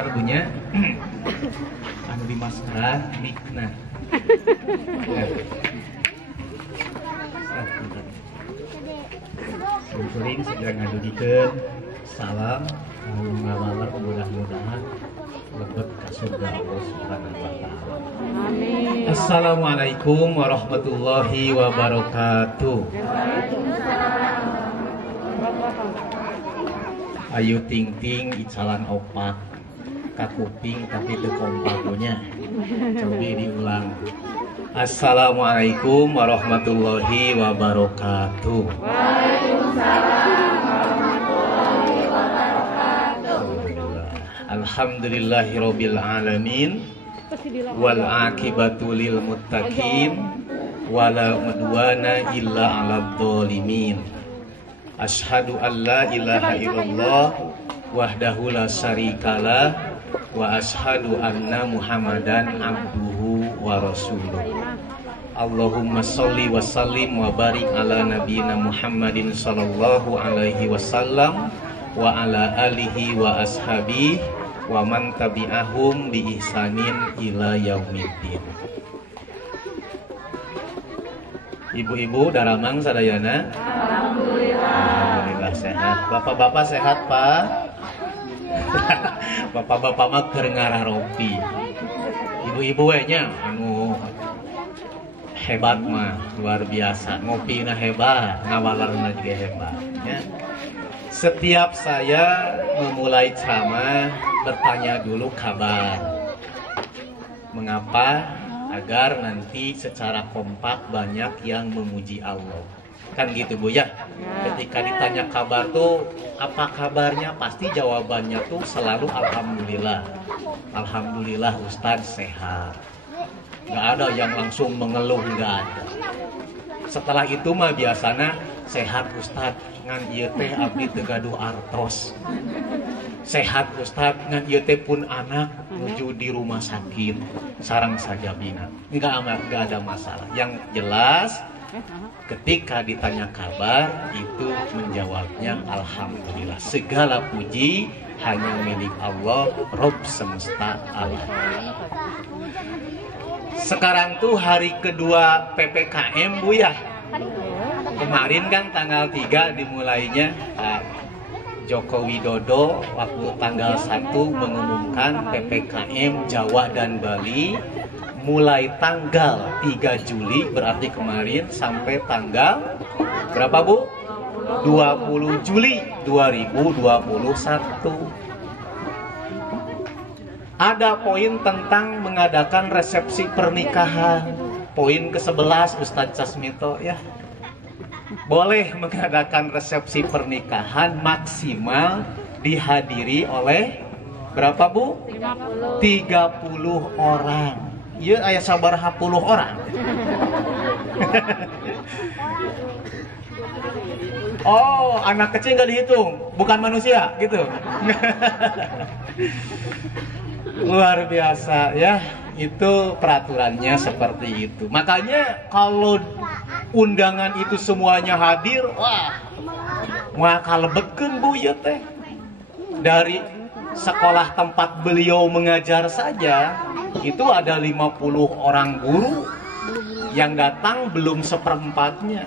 Punya anu di maskeran mikna. Kuring segera ngadugikeun salam ngawaleur mudah-mudahan lebet ka surga Allah Subhanahu wa taala. Amin. Assalamualaikum warahmatullahi wabarakatuh. Ayu ting ting icalan opak kuping tapi teu kompakunya. Coba diulang. Assalamualaikum warahmatullahi wabarakatuh. Waalaikumsalam warahmatullahi wabarakatuh. Alhamdulillahirabbil alamin wal aqibatu lil muttaqin wala udwana illa 'alal zalimin. Asyhadu an la ilaha illallah wahdahu la syarikalah wa ashadu anna Muhammadan abduhu wa rasuluh. Allahumma sholli wa sallim wa barik ala nabiyina Muhammadin sallallahu alaihi wasallam wa ala alihi wa ashabihi wa man tabi'ahum bi ihsanin ila yaumiddin. Ibu-ibu daramang sadayana? Alhamdulillah sehat. Bapak-bapak sehat, Pak? Bapak-bapak mah keur ngararopi. Ibu-ibu we nya anu hebat mah luar biasa. Ngopina hebat, ngawalarna juga hebat ya. Setiap saya memulai ceramah bertanya dulu kabar. Mengapa? Agar nanti secara kompak banyak yang memuji Allah. Kan gitu Bu ya. Ketika ditanya kabar tuh apa kabarnya, pasti jawabannya tuh selalu alhamdulillah. Alhamdulillah Ustadz sehat. Gak ada yang langsung mengeluh, gak ada. Setelah itu mah biasanya sehat Ustadz ngan ieu teh abdi teu gaduh artos. Sehat Ustadz ngan ieu teh pun anak menuju di rumah sakit sareng sajabina. Enggak ada masalah. Yang jelas ketika ditanya kabar itu menjawabnya alhamdulillah. Segala puji hanya milik Allah Rabb semesta alam. Sekarang tuh hari kedua PPKM Bu ya. Kemarin kan tanggal 3 dimulainya Joko Widodo waktu tanggal 1 mengumumkan PPKM Jawa dan Bali mulai tanggal 3 Juli berarti kemarin sampai tanggal berapa Bu? 20 Juli 2021. Ada poin tentang mengadakan resepsi pernikahan. Poin ke-11 Ustadz Casmito ya. Boleh mengadakan resepsi pernikahan maksimal dihadiri oleh berapa Bu? 30 orang. Iya aya sabaraha puluh orang. Oh, anak kecil nggak dihitung, bukan manusia gitu. Luar biasa ya, itu peraturannya seperti itu. Makanya kalau undangan itu semuanya hadir, wah, kalebetkeun Bu ieu teh. Dari sekolah tempat beliau mengajar saja itu ada 50 orang guru yang datang belum seperempatnya.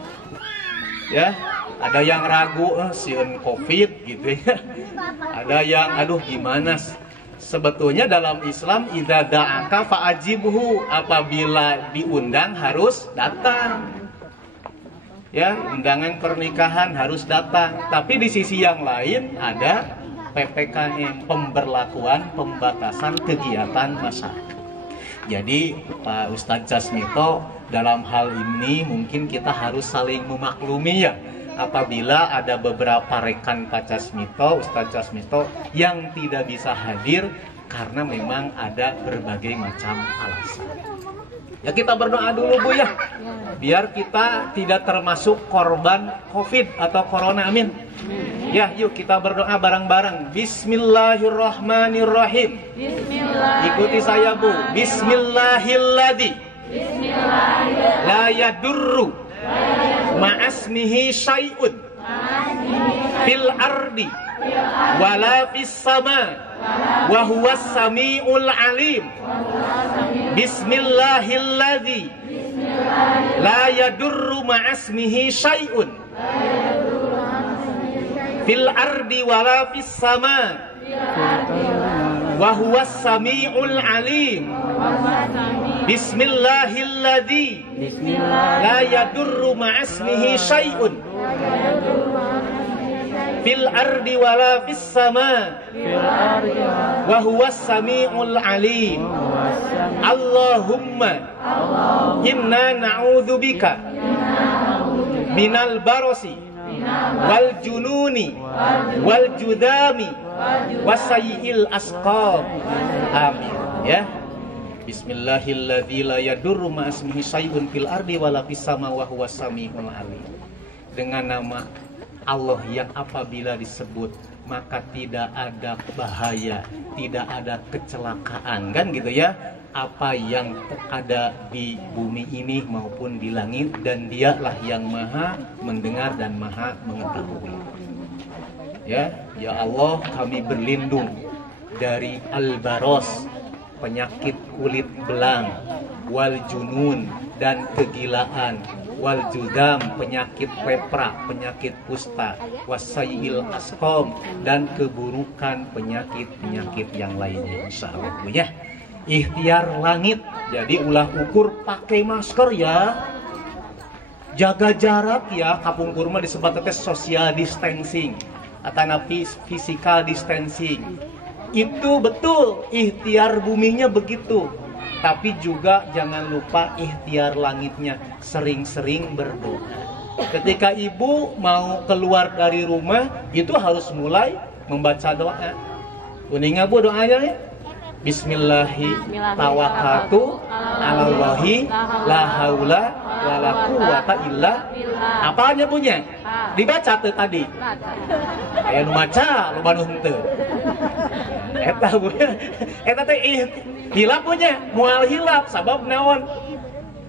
Ya, ada yang ragu sieun Covid gitu ya. Ada yang aduh gimana. Sebetulnya dalam Islam idza da'aka fa'ajibhu, apabila diundang harus datang. Ya, undangan pernikahan harus datang. Tapi di sisi yang lain ada PPKM, pemberlakuan pembatasan kegiatan masyarakat. Jadi Pak Ustadz Casmito dalam hal ini mungkin kita harus saling memaklumi ya. Apabila ada beberapa rekan Pak Casmito, Ustadz Casmito yang tidak bisa hadir karena memang ada berbagai macam alasan. Ya kita berdoa dulu Bu ya, biar kita tidak termasuk korban COVID atau Corona, amin. Ya yuk kita berdoa bareng-bareng. Bismillahirrahmanirrahim. Ikuti saya Bu. Bismillahilladzi la yadurru ma'asmihi syai'un fil ardi wala fis sama wa huwas samiul alim. Bismillahilladzi la yadurru ma'asmihi syai'un fil ardi wala fis sama wa huwas samiul alim. Bismillahilladzi la yadurru ma'asmihi syai'un fil ardi wala fis sama wa huwas samiul alim. Allahumma inna na'udzubika minal barasi wal jununi wal judami wasayil asqam. Amin ya. Bismillahilladzi la yadurru ma'asmihi syai'un fil ardi wala fis sama wa huwas samiul alim. Dengan nama Allah yang apabila disebut maka tidak ada bahaya, tidak ada kecelakaan, kan gitu ya. Apa yang ada di bumi ini maupun di langit, dan dialah yang maha mendengar dan maha mengetahui. Ya Allah, kami berlindung dari al-baros, penyakit kulit belang, wal junun dan kegilaan, wal judam penyakit lepra, penyakit kusta, wasayil asqam dan keburukan penyakit-penyakit yang lainnya, insyaallah ya. Ikhtiar langit, jadi ulah ukur pakai masker ya, jaga jarak ya, kapungkur mah disebut social distancing atau physical distancing. Itu betul, ikhtiar buminya begitu. Tapi juga jangan lupa ikhtiar langitnya, sering-sering berdoa. Ketika ibu mau keluar dari rumah, itu harus mulai membaca doa. Kuninga bu doanya ya. Bismillahi tawakkaltu 'alallahi la haula wala quwata illa. Apanya punya? Dibaca tuh tadi. Aya nu maca, loba nu henteu. Eta bu. Eta teh hilap punya, moal hilap sabab naon?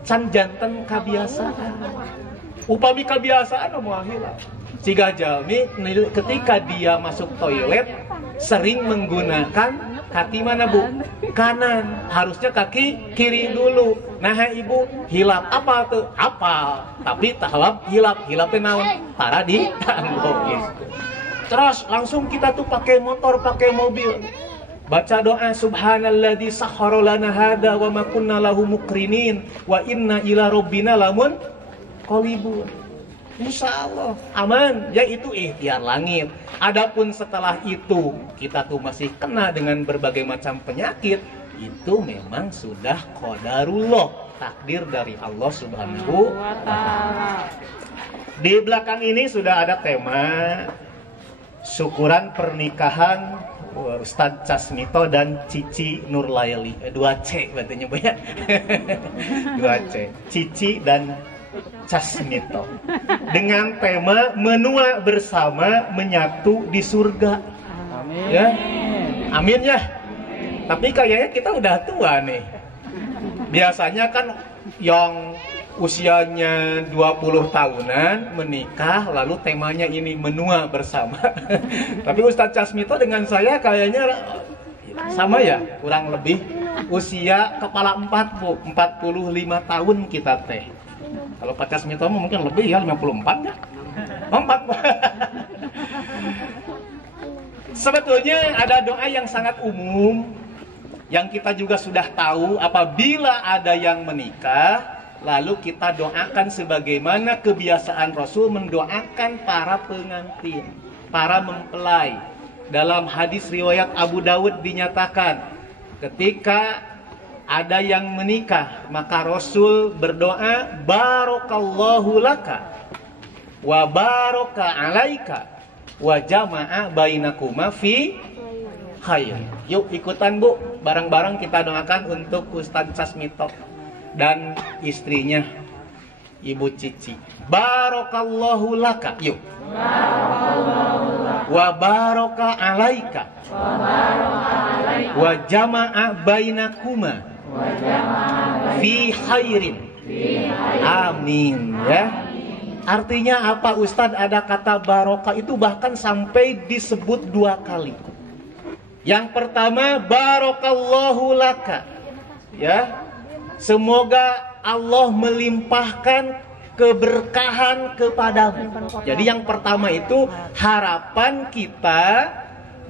Can janten kabiasaan. Upami kabiasaan moal hilap. Siga jalmi ketika dia masuk toilet sering menggunakan kaki mana bu? Kanan. Harusnya kaki kiri dulu. Nah ibu hilap apa tuh? Apa? Tapi tahap hilap teh naon? Tara di tanggong. Terus langsung kita tuh pakai motor, pakai mobil. Baca doa subhanalladzi sakhkhara lana hada wa ma kunna lahu muqrinin wa inna ila rabbina lamun qalibun. Insyaallah aman, yaitu ikhtiar langit. Adapun setelah itu kita tuh masih kena dengan berbagai macam penyakit, itu memang sudah qadarullah, takdir dari Allah Subhanahu wa taala. Di belakang ini sudah ada tema syukuran pernikahan Ustadz Casmito dan Cici Nurlaili. 2C berarti ya. 2C. Cici dan Casmito dengan tema menua bersama menyatu di surga. Amin. Ya. Amin ya. Tapi kayaknya kita udah tua nih. Biasanya kan yang usianya 20 tahunan menikah lalu temanya ini menua bersama. Tapi Ustadz Casmito dengan saya kayaknya sama ya, kurang lebih usia kepala 4 bu, 45 tahun kita teh. Kalau Pak Casmito mungkin lebih ya, 54 ya. 4. Sebetulnya ada doa yang sangat umum yang kita juga sudah tahu apabila ada yang menikah, lalu kita doakan sebagaimana kebiasaan Rasul mendoakan para pengantin, para mempelai. Dalam hadis riwayat Abu Dawud dinyatakan ketika ada yang menikah, maka Rasul berdoa barakallahu laka wa baraka alaika wa jama'a bainakuma fi khair. Yuk ikutan bu, bareng-bareng kita doakan untuk Ustadz Casmito dan istrinya Ibu Cici. Barakallahu laka, yuk. Wa baraka alaika wa jama'a bainakuma fi khairin. Amin ya. Artinya apa Ustadz? Ada kata barokah itu bahkan sampai disebut 2 kali. Yang pertama, barakallahu laka. Ya. Semoga Allah melimpahkan keberkahan kepadamu. Jadi yang pertama itu harapan kita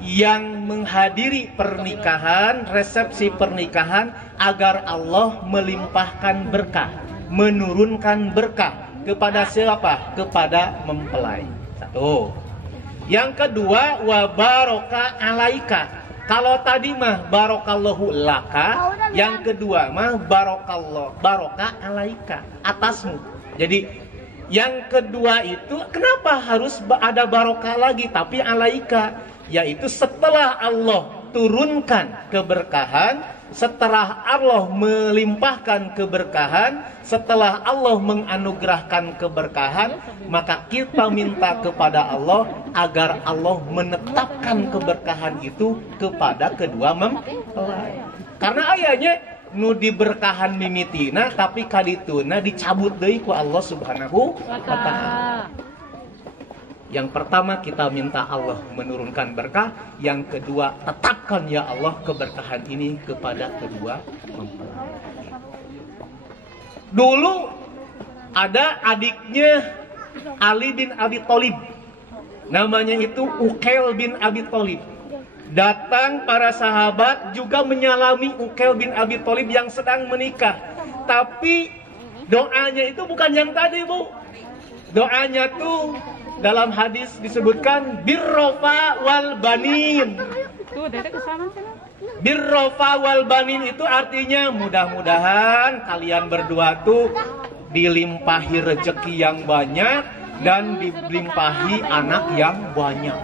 yang menghadiri pernikahan, resepsi pernikahan, agar Allah melimpahkan berkah, menurunkan berkah kepada siapa? Kepada mempelai. Satu. Yang kedua, wa baraka alaika. Kalau tadi mah barakallahu laka, yang kedua mah baraka alaika, atasmu. Jadi yang kedua itu kenapa harus ada barokah lagi tapi alaika? Yaitu setelah Allah turunkan keberkahan, setelah Allah melimpahkan keberkahan, setelah Allah menganugerahkan keberkahan, maka kita minta kepada Allah agar Allah menetapkan keberkahan itu kepada kedua mempelai. Karena ayahnya nu diberkahan mimitina tapi kadituna dicabut deui ku Allah Subhanahu wa taala. Yang pertama kita minta Allah menurunkan berkah, yang kedua tetapkan ya Allah keberkahan ini kepada kedua mempelai. Dulu ada adiknya Ali bin Abi Thalib, namanya itu Uqail bin Abi Thalib. Datang para sahabat juga menyalami Uqail bin Abi Thalib yang sedang menikah. Tapi doanya itu bukan yang tadi, Bu. Doanya tuh dalam hadis disebutkan birrofa wal banin. Birrofa wal banin itu artinya mudah-mudahan kalian berdua tuh dilimpahi rezeki yang banyak dan dilimpahi anak yang banyak.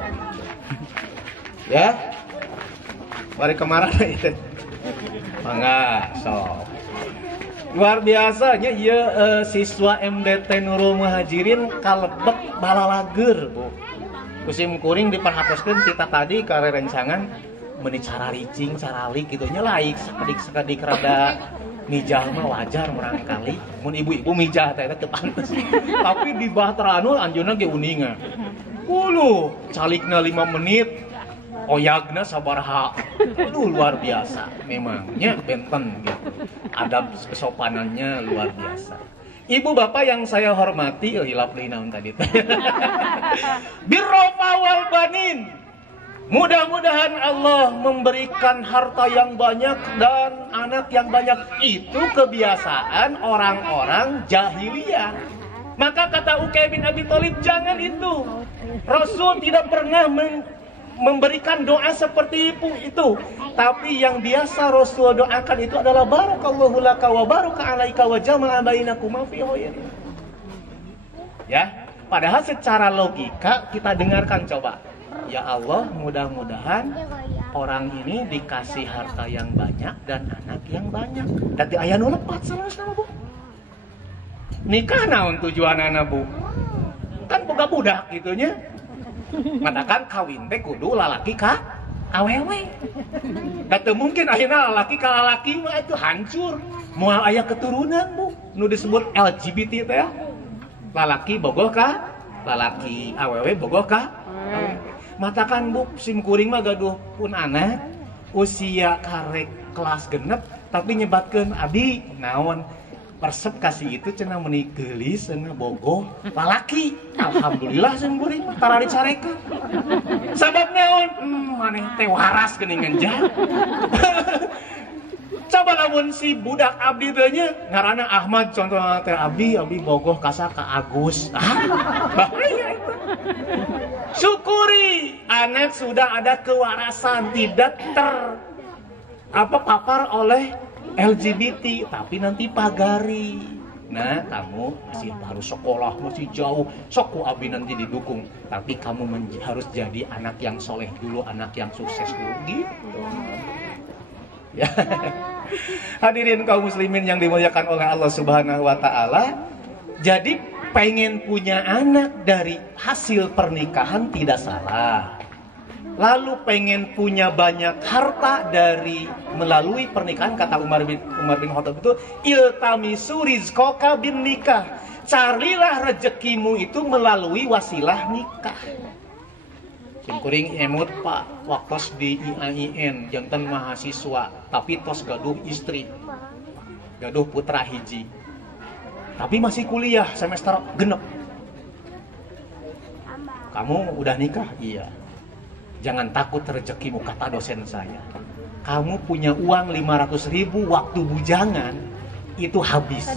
Ya. Mari kemarin itu. Mangga, sok. Luar biasanya ya siswa MDT Nurul Muhajirin kalebek balalager, Bu. Kusim kuring diperhapuskeun kita tadi ka rerencangan meuni cara ricing, cara lik kitu nya laik sakedik-sakedik rada mijah mah wajar murang kali. Mun ibu-ibu mijah teh teu pantes. Tapi di Bahtera Anul anjeunna ge uningan. Kulo calikna 5 menit oyagna sabaraha. Aduh luar biasa memangnya benten gitu. Adab kesopanannya luar biasa. Ibu bapak yang saya hormati, hilap deui naon tadi teh. Birrofa wal banin. Mudah-mudahan Allah memberikan harta yang banyak dan anak yang banyak. Itu kebiasaan orang-orang jahiliyah. Maka kata Uqail bin Abi Thalib, jangan itu. Rasul tidak pernah memberikan doa seperti itu. Tapi yang biasa Rasul doakan itu adalah barakallahu laka wa baraka alaika wa jama'a bainakuma fi khairin. Ya, padahal secara logika kita dengarkan coba. Ya Allah, mudah-mudahan orang ini dikasih harta yang banyak dan anak yang banyak. Dadi aya nu lepat salah Bu. Nikah naon tujuanana, Bu? Kan boga budak gitunya. Madakan kawin teh kudu lalaki ka awewe. Da teu mungkin akhirna lalaki ka lalaki mah itu hancur. Moal aya keturunan, Bu. Nu disebut LGBT teh. Lalaki bogoh ka lalaki, awewe bogoh ka awewe. Matakan Bu, sim kuring mah gaduh pun anak usia karek kelas genep tapi nyebatkeun abi naon persep kasih itu cenah meuni geulis cenah bogoh lalaki. Alhamdulillah sim kuring mah tara dicarekeun. Sabab naon? Maneh teh waras geuningan jah. Coba lamun si budak abdi teh nya ngaranna Ahmad contohna teh abdi bogoh kasa ka Agus. Bahaya itu. Syukuri anak sudah ada kewarasan, tidak papar oleh LGBT, tapi nanti pagari. Nah, kamu masih harus sekolah, masih jauh. Sok abi nanti didukung, tapi kamu harus jadi anak yang soleh dulu, anak yang sukses dulu, gitu. Ya. Hadirin kaum muslimin yang dimuliakan oleh Allah Subhanahu wa taala. Jadi pengen punya anak dari hasil pernikahan tidak salah. Lalu pengen punya banyak harta dari melalui pernikahan, kata Umar bin Khattab itu iltamisu rizqaka bin nikah. Carilah rezekimu itu melalui wasilah nikah. Simkuring emut Pak waktos di IAIN jantan mahasiswa tapi tos gaduh istri, gaduh putra hiji, tapi masih kuliah semester genep. Kamu udah nikah? Iya. Jangan takut rezekimu, kata dosen saya. Kamu punya uang 500.000 waktu bujangan itu habis,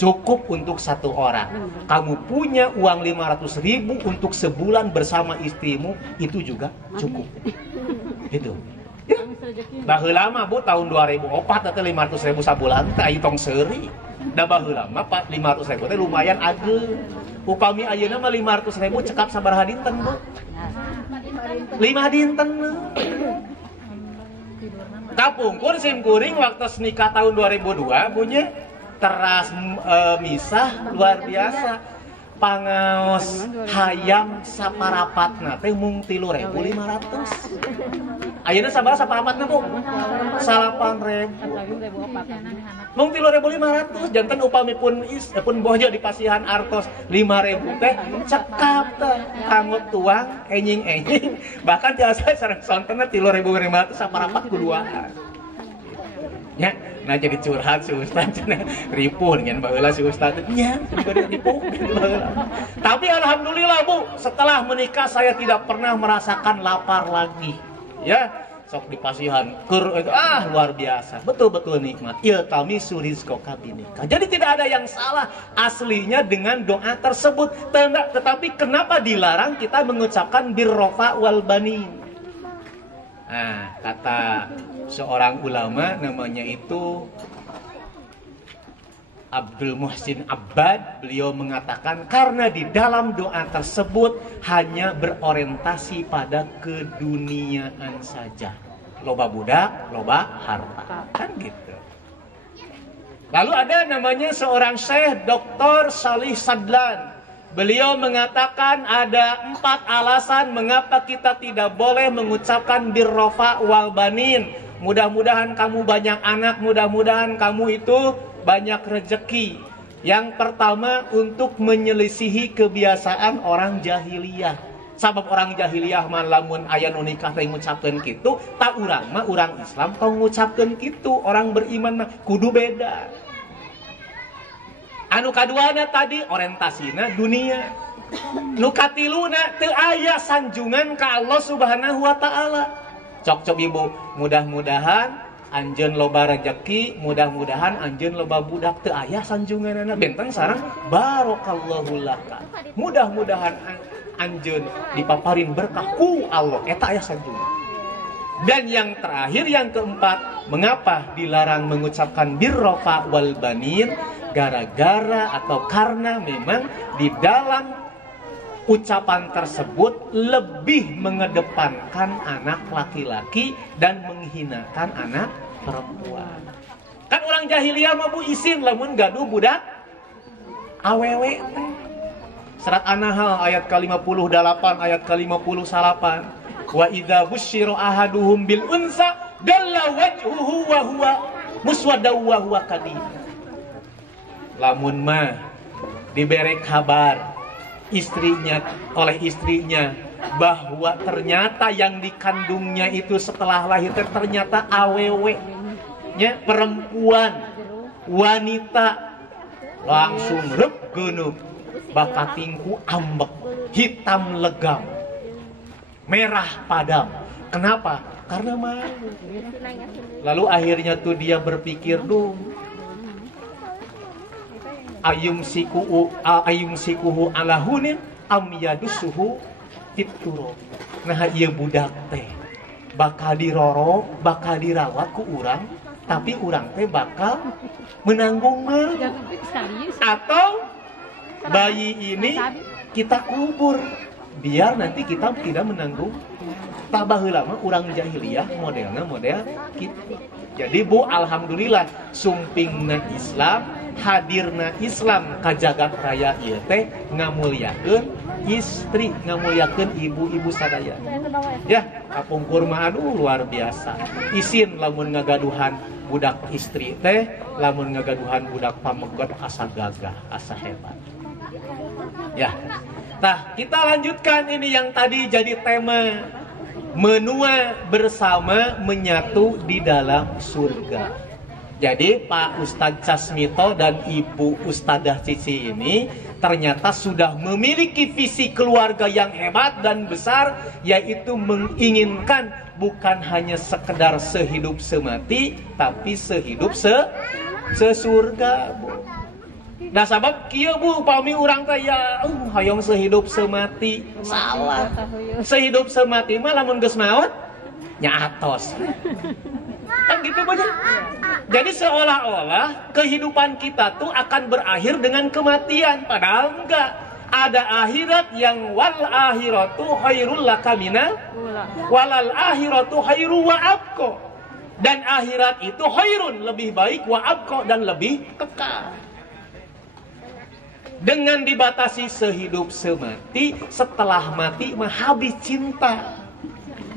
cukup untuk satu orang. Kamu punya uang 500.000 untuk sebulan bersama istrimu, itu juga cukup. Itu ya. Baheula mah Bu tahun 2004 teh 500.000 sabulan teh hitung seuri. Da baheula mah 500.000 teh lumayan ageng. Upami ayeuna mah 500.000 cekap sabaraha dinten Bu? 5 dinten. Kapungkur simkuring waktu nikah tahun 2002 punya teras misah luar biasa. Pangaos hayam saparapatna teh mung 3.500. Ayeuna sabaraha saparapatna Bu? 8.000. Mung 3.500 janten upami pun bojo di pasihan artos 5.000 teh cekap teh kanggo tuang enjing-enjing, bahkan jasa sareng sontena 3.500 saparapat kuduaan. Ya, nah jadi curhat si Ustaz cenah ripuh dengan baheula si Ustaz nya ripuh. Tapi alhamdulillah Bu, setelah menikah saya tidak pernah merasakan lapar lagi. Ya, sok di pasihan keur luar biasa, betul-betul nikmat. Iltami surizqo kabinika. Jadi tidak ada yang salah aslinya dengan doa tersebut. Tetapi kenapa dilarang kita mengucapkan birrofa wal banin? Nah, kata seorang ulama namanya itu Abdul Muhsin Abbad, beliau mengatakan karena di dalam doa tersebut hanya berorientasi pada keduniaan saja. Loba budak, loba harta, kan gitu. Lalu ada namanya seorang Syekh Dr. Salih Sadlan. Beliau mengatakan ada 4 alasan mengapa kita tidak boleh mengucapkan birrofa wal banin. Mudah-mudahan kamu banyak anak, mudah-mudahan kamu itu banyak rezeki. Yang pertama, untuk menyelisihi kebiasaan orang jahiliyah. Sabab orang jahiliyah mah lamun aya nu nikah teh ngucapkeun kitu, tak urang mah urang Islam tong ngucapkeun kitu. Orang beriman mah kudu beda. Anu kaduana tadi orientasina dunia. Nu katiluna teu aya sanjungan ka Allah Subhanahu wa taala. Cok Ibu, mudah-mudahan anjeun loba rezeki, mudah-mudahan anjeun loba budak, teu aya sanjunganana. Benteng sareng barakallahu laka. Mudah-mudahan anjeun dipaparin berkah ku Allah, eta aya sanjungan. Dan yang terakhir, yang keempat, mengapa dilarang mengucapkan birrofa wal banin? Gara-gara atau karena memang di dalam ucapan tersebut lebih mengedepankan anak laki-laki dan menghinakan anak perempuan. Kan orang jahiliyah mah Bu isin lamun gaduh budak awewe teh. Surat An-Nahl ayat ke-58 ayat ke-58. Wa idza busyira ahaduhum bil unsa dalla wajhuhu wa huwa muswaddaw wa huwa kadhib. Lamun mah diberi kabar oleh istrinya bahwa ternyata yang dikandungnya itu setelah lahir ternyata awewe nya perempuan wanita, langsung rep geuneup bakatingku ambek hitam legam merah padam. Kenapa? Karena malu. Lalu akhirnya tuh dia berpikir ayum sikuhu ala hunin am yadusuhu fituro. Nah ieu budak teh bakal diroro, bakal dirawat ku urang, tapi urang teh bakal menanggung malu. Atau bayi ini kita kubur biar nanti kita tidak menanggung. Tabah heula mah urang jahiliyah modelna model kitu. Jadi Bu, alhamdulillah sumpingna Islam, hadirna Islam ka jagat raya ieu teh ngamulyakeun istri, ngamulyakeun ibu-ibu sadaya. Ya, kapungkur mah aduh luar biasa. Isin lamun ngagaduhan budak istri teh, lamun ngagaduhan budak pamegot asa gagah, asa hebat. Ya. Nah, kita lanjutkan ini yang tadi jadi tema, menua bersama menyatu di dalam surga. Jadi Pak Ustadz Casmito dan Ibu Ustadzah Cici ini ternyata sudah memiliki visi keluarga yang hebat dan besar, yaitu menginginkan bukan hanya sekedar sehidup semati, tapi sehidup sesurga, Bu. Nah sabab kieu Bu, pami urang teh ya hayong sehidup semati. Salah. Sehidup semati mah lamun geus maot nya atos. Kan gitu banyak. Jadi seolah-olah kehidupan kita tuh akan berakhir dengan kematian, padahal enggak. Ada akhirat yang wal akhiratu khairul laka minal walal akhiratu khairu wa abqa. Dan akhirat itu khairun, lebih baik, wa abqa, dan lebih kekal. Dengan dibatasi sehidup semati, setelah mati mah habis cinta.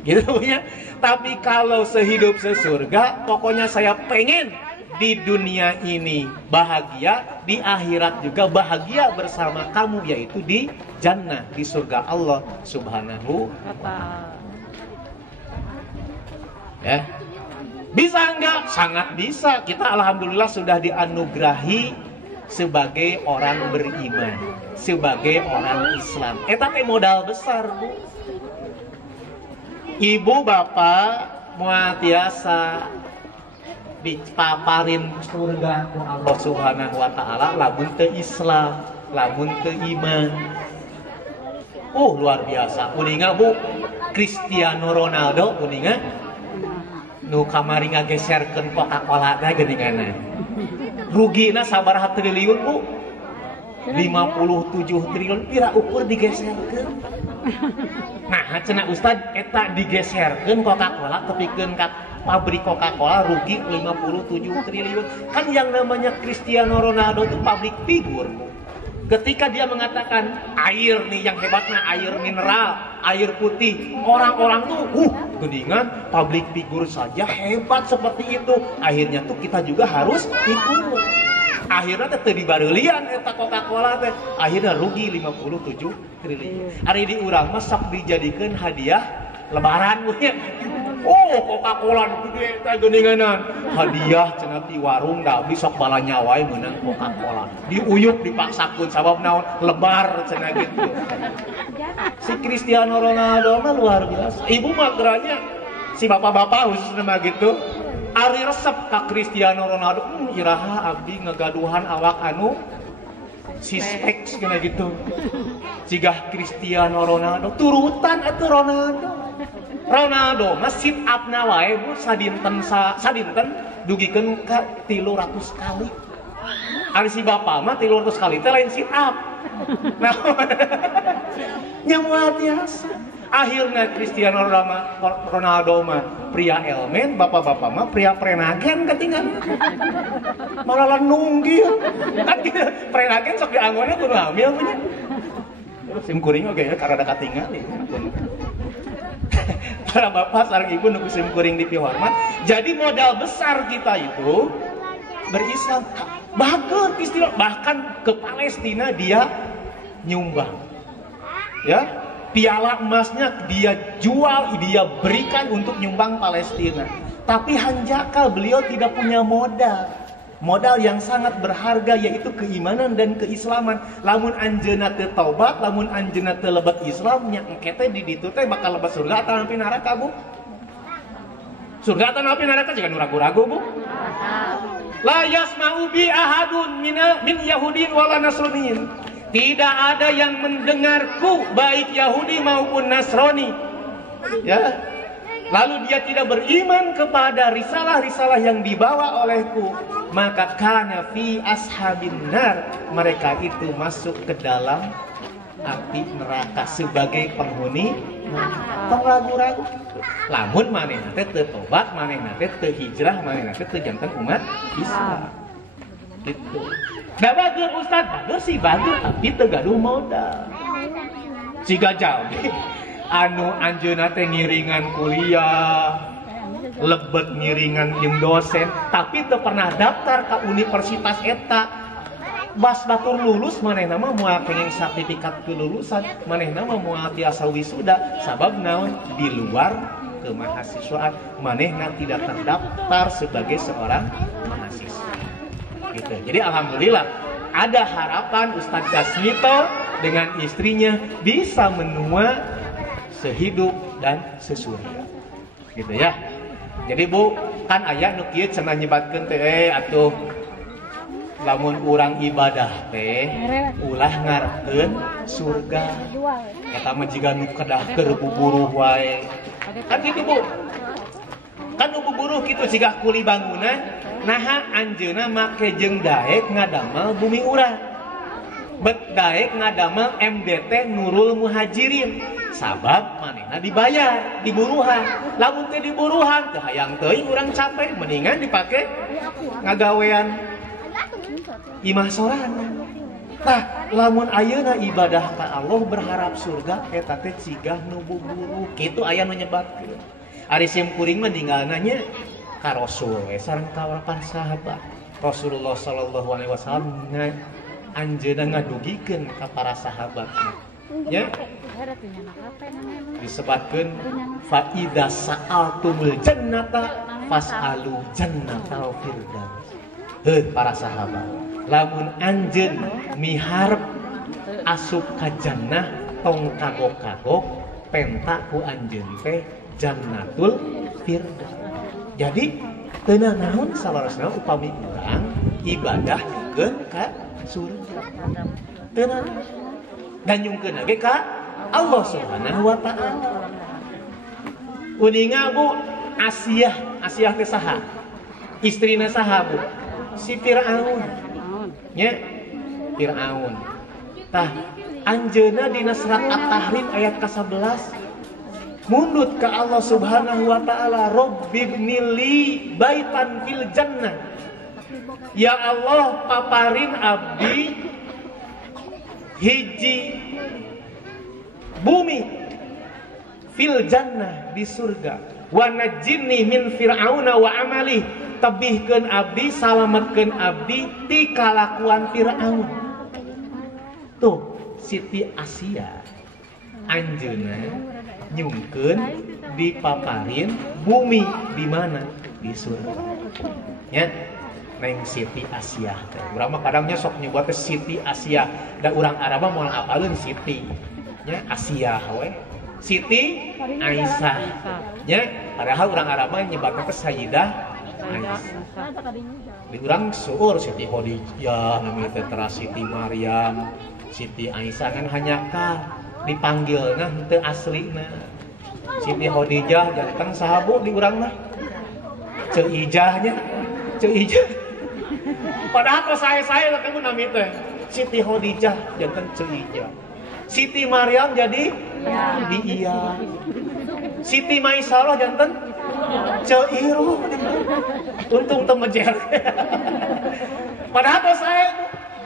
Gitu ya. Tapi kalau sehidup sesurga, pokoknya saya pengen di dunia ini bahagia, di akhirat juga bahagia bersama kamu, yaitu di jannah, di surga Allah Subhanahu wa ta'ala. Ya. Bisa enggak? Sangat bisa. Kita alhamdulillah sudah dianugerahi sebagai orang beriman, sebagai orang Islam. Tapi modal besar, Bu. Ibu bapak moal tiasa dipaparin surga ku Allah Subhanahu wa ta'ala lamun teu Islam, lamun teu iman. Luar biasa. Uninga Bu, Cristiano Ronaldo uninga nu kamari ngageserkeun Coca-Cola teh geuninganna. Rugina sabaraha triliun Bu? 57 triliun. Pira ukur digeserkeun? Nah, cenah Ustad eta digeserkeun Coca-Cola tepikeun ka pabrik Coca-Cola rugi 57 triliun. Kan yang namanya Cristiano Ronaldo itu pabrik figur. Ketika dia mengatakan air nih yang hebatnya air mineral, air putih, orang-orang tuh geningan pabrik figur saja hebat seperti itu. Akhirnya tuh kita juga harus ikut. Akhirnya teh dibareulian eta Coca-Cola teh. Akhirnya rugi 57 triliun. Ari di urang mah sok dijadikeun hadiah lebaran punya. Coca-Cola gede teh geuninganan. Hadiah cenah ti warung da abdi sok bala nyawa meunang Coca-Cola. Diuyuk dipaksakeun sabab naon? Lebar cenah gitu. Si Cristiano Ronaldo mah luar biasa. Ibu mah geranya si bapak-bapak khususnya mah gitu. Ari resep ka Cristiano Ronaldo, iraha abdi ngagaduhan awak anu sispek kena gitu. Cigah Cristiano Ronaldo turutan atuh Ronaldo mah sit up na wae Bu sadinten dugikeun ka 300 kali. Ari si bapak mah 300 kali teh lain sit up. Nah, nyamual biasa. Akhirnya Cristiano Ronaldo mah pria elemen, bapak-bapak mah pria prenagen ketinggalan. Malah nunggil. Kan gitu, prenagen sok dianggona kudu hamil punya. Sim kuring oge ya karena katinggal ya. Para bapak sareng ibu nu sim kuring dipihormat. Jadi modal besar kita itu berislam. Bahkan ke Palestina dia nyumbang. Ya. Piala emasnya dia jual, dia berikan untuk nyumbang Palestina. Tapi hanjakal beliau tidak punya modal. Modal yang sangat berharga yaitu keimanan dan keislaman. Lamun anjeunna teu taubat, lamun anjeunna teu lebet Islam, nya engke teh di ditu teh bakal lebet surga atawa nepi neraka, Bu? Surga atawa nepi neraka jangan ragu-ragu, Bu. La yasma'u bi ahadun min Yahudin wala Nasraniyin. Tidak ada yang mendengarku baik Yahudi maupun Nasrani. Ya. Lalu dia tidak beriman kepada risalah-risalah yang dibawa olehku, maka kana fi ashabin nar, mereka itu masuk ke dalam api neraka sebagai penghuni neraka. Tong ragu-ragu. Lamun manehna teh teu tobat, manehna teh teu hijrah, manehna teh teu janten umat Islam. Gitu. Nah bagus Ustaz, bagus sih bagus, tapi tegaduh modal. Siga jalmi anu anjeunna teh ngiringan kuliah, lebet ngiringan jeung dosen, tapi teu pernah daftar ke universitas eta. bas batur lulus manehna mah moal kenging sertifikat kelulusan, manehna mah moal tiasa wisuda, sabab naon di luar kemahasiswaan manehna tidak terdaftar sebagai seorang mahasiswa. Gitu. Jadi alhamdulillah ada harapan Ustadz Jasmito dengan istrinya bisa menua sehidup dan sesurga. Gitu ya. Jadi Bu, kan aya nu kieu cenah nyebatkeun teh atuh lamun urang ibadah teh ulah ngarepkeun surga. Eta mah jiga nu kedah keur buburuh wae. Kan gitu Bu. Kan nu buburuh kitu jiga kuli bangunan, naha anjeunna make jeung daek ngadamel bumi urang. Bet daek ngadamel MDT Nurul Muhajirin. Sabab manehna dibayar, diburuhan. Lamun teh diburuhan, teu hayang teuing urang capek, mendingan dipake ngagawean imah sorangan. Nah, lamun ayeuna ibadah ka Allah berharap surga eta teh cigah nu buburuh. Kitu aya nu nyebabkeun. Ari sim kuring mah ninggalna nya ka Rasul sareng ka para sahabat. Rasulullah sallallahu alaihi wasallam anjeunna ngadugikeun ka para sahabatna. Ya. Disebutkeun fa idza sa'altumul jannata fas'alu jannatal firdaus. Heuh para sahabat, lamun anjeun miharep asup ka jannah tong kagok-kagok penta ku anjeun teh jannatul firdaus. Jadi teu naon salarosna upami urang ibadah keun ka surga. Teu naon. Dan nyungkeun ge ka Allah Subhanahu wa taala. Uninga Bu Asiyah teh saha? Istrina saha Bu? Si Fir'aun. Nya Fir'aun. Tah anjeunna dina surat At-Tahrim ayat ke-11 mundut ka Allah Subhanahu wa taala, Rabbibnili baitan fil jannah. Ya Allah, paparin abdi hiji bumi fil jannah di surga, wa najjini min fir'auna wa amali, tebihkeun abdi, salametkeun abdi ti kalakuan Fir'aun. Tuh Siti Asia anjeunna nyungkeun dipaparin bumi di mana? Di surga. Ya, Neng Siti Asia. Urang mah kadangnya sok nyebut Siti Asia. Da urang Arab mah moal apaleun Siti. Nya Asia we. Siti Aisyah. Nya padahal urang Arab mah nyebutna teh Sayyidah Aisyah. Di urang seueur Siti Khadijah, namanya teh Siti Maryam, Siti Aisyah kan hanya ka dipanggilna henteu aslina. Siti Khadijah janten sahabu di urang mah. Ceu Ijahnya, Ceu Ijah. Padahal kalau saya lah kamu nami teh Siti Khadijah janten Ceu Ijah. Siti Maryam jadi di iya. Siti Maisarah janten Ceu Iru. Untung teu mejer. Padahal kalau saya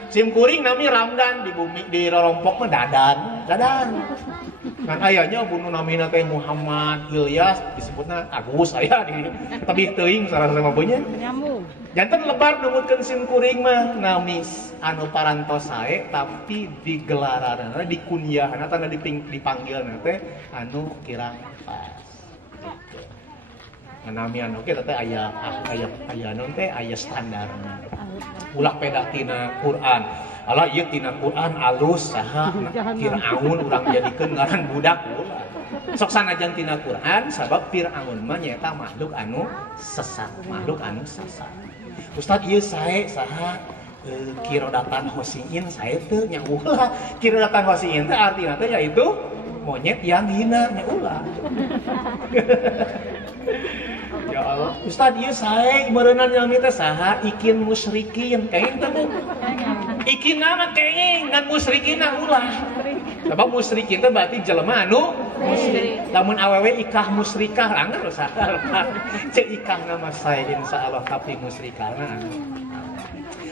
sim kuring nami Ramdan, di bumi di rorompok mah Dadan. Kan ayahnya bunuh namina teh Muhammad Ilyas, disebutna Agus aya di tebih teuing sareng beunye. Janten lebar numutkeun sim kuring mah nami anu parantos sae tapi digelarana dikunyahanna tanda dipanggilna teh anu kirang pas. Gitu. Nami anu ge teh aya naon teh aya standarna. Ulah peda tina Quran. Allah ieu tina Quran alus saha Fir'aun urang jadikeun ngaran budak ulah. Sok sanajan tina Quran sabab Fir'aun mah nyaeta makhluk anu sesat. Ustaz ieu sae saha Qiradatan Hosiin sae teu nya ulah. Qiradatan Hosiin teh artina teh yaitu monyet yang hina nya ulah. Ya Allah, Ustaz ieu sae meureunna nyami teh saha ikin musyrikin kain teh Bu. Ikin nama kenging ngan musyrikinna ulah. Sebab musyrikin teh berarti jelema anu musyrik. Lamun awewe ikah musyrikah anggar saha. Cek ikah nama sae insyaallah tapi musyrikana.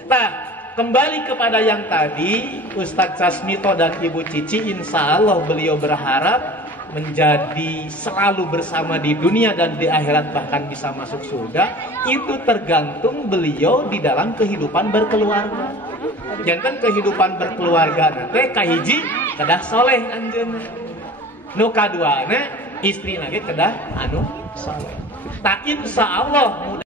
Nah, kembali kepada yang tadi Ustadz Jasmito dan Ibu Cici, insyaallah beliau berharap menjadi selalu bersama di dunia dan di akhirat bahkan bisa masuk surga, itu tergantung beliau di dalam kehidupan berkeluarga. Jangan kehidupan berkeluarga nanti kahiji kedah soleh anjeunna, nu kaduana istri lagi kedah anu soleh. Tak insya Allah